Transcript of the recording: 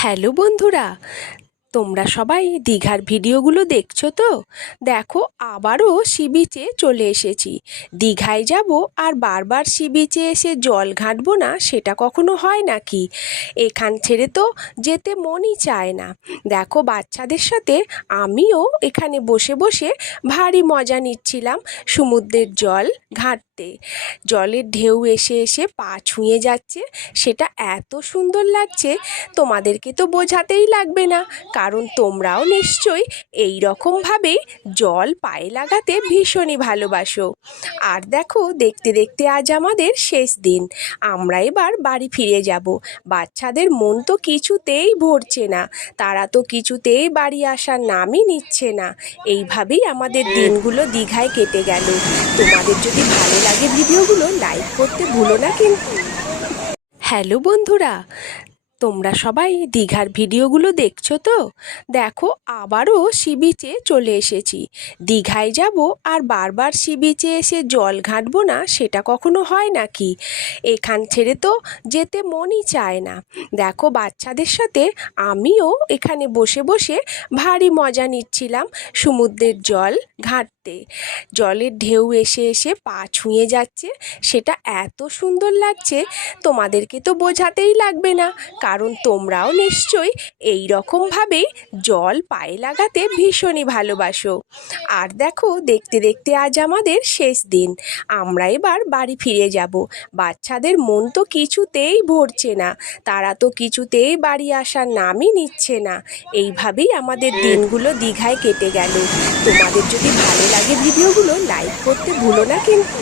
Hello বন্ধুরা, তোমরা সবাই দীঘার ভিডিওগুলো দেখছো তো? দেখো, আবারও সি বিচে চলে এসেছি। দীঘায় যাব আর বারবার সি বিচে এসে জল ঘাঁটবো না, সেটা কখনো হয় নাকি? এখান ছেড়ে তো যেতে মনই চায় না। দেখো, বাচ্চাদের সাথে আমিও এখানে বসে বসে ভারী মজা নিচ্ছিলাম সমুদ্রের জল ঘাঁটতে। জলের ঢেউ এসে এসে পা ছুঁয়ে যাচ্ছে, সেটা এত সুন্দর লাগছে, তোমাদেরকে তো বোঝাতেই লাগবে না, কারণ তোমরাও নিশ্চয়ই এই রকমভাবেই জল পায়ে লাগাতে ভীষণই ভালোবাসো। আর দেখো, দেখতে দেখতে আজ আমাদের শেষ দিন। আমরা এবার বাড়ি ফিরে যাব। বাচ্চাদের মন তো কিছুতেই ভরছে না, তারা তো কিছুতেই বাড়ি আসার নামই নিচ্ছে না। এইভাবেই আমাদের দিনগুলো দীঘায় কেটে গেল। তোমাদের যদি ভালো লাগে ভিডিওগুলো লাইক করতে ভুলো না কিন্তু। হ্যালো বন্ধুরা, তোমরা সবাই দীঘার ভিডিওগুলো দেখছো তো? দেখো, আবারও সি বিচে চলে এসেছি। দীঘায় যাব আর বারবার সি বিচে এসে জল ঘাঁটবো না, সেটা কখনো হয় নাকি? এখান ছেড়ে তো যেতে মনই চায় না। দেখো, বাচ্চাদের সাথে আমিও এখানে বসে বসে ভারী মজা নিচ্ছিলাম সমুদ্রের জল ঘাঁটতে। জলের ঢেউ এসে এসে পা ছুঁয়ে যাচ্ছে, সেটা এত সুন্দর লাগছে, তোমাদেরকে তো বোঝাতেই লাগবে না, কারণ তোমরাও নিশ্চয়ই এই রকমভাবেই জল পায়ে লাগাতে ভীষণই ভালোবাসো। আর দেখো, দেখতে দেখতে আজ আমাদের শেষ দিন। আমরা এবার বাড়ি ফিরে যাব। বাচ্চাদের মন তো কিছুতেই ভরছে না, তারা তো কিছুতেই বাড়ি আসার নামই নিচ্ছে না। এইভাবেই আমাদের দিনগুলো দীঘায় কেটে গেল। তোমাদের যদি ভালো লাগে ভিডিওগুলো লাইক করতে ভুলো না কিন্তু।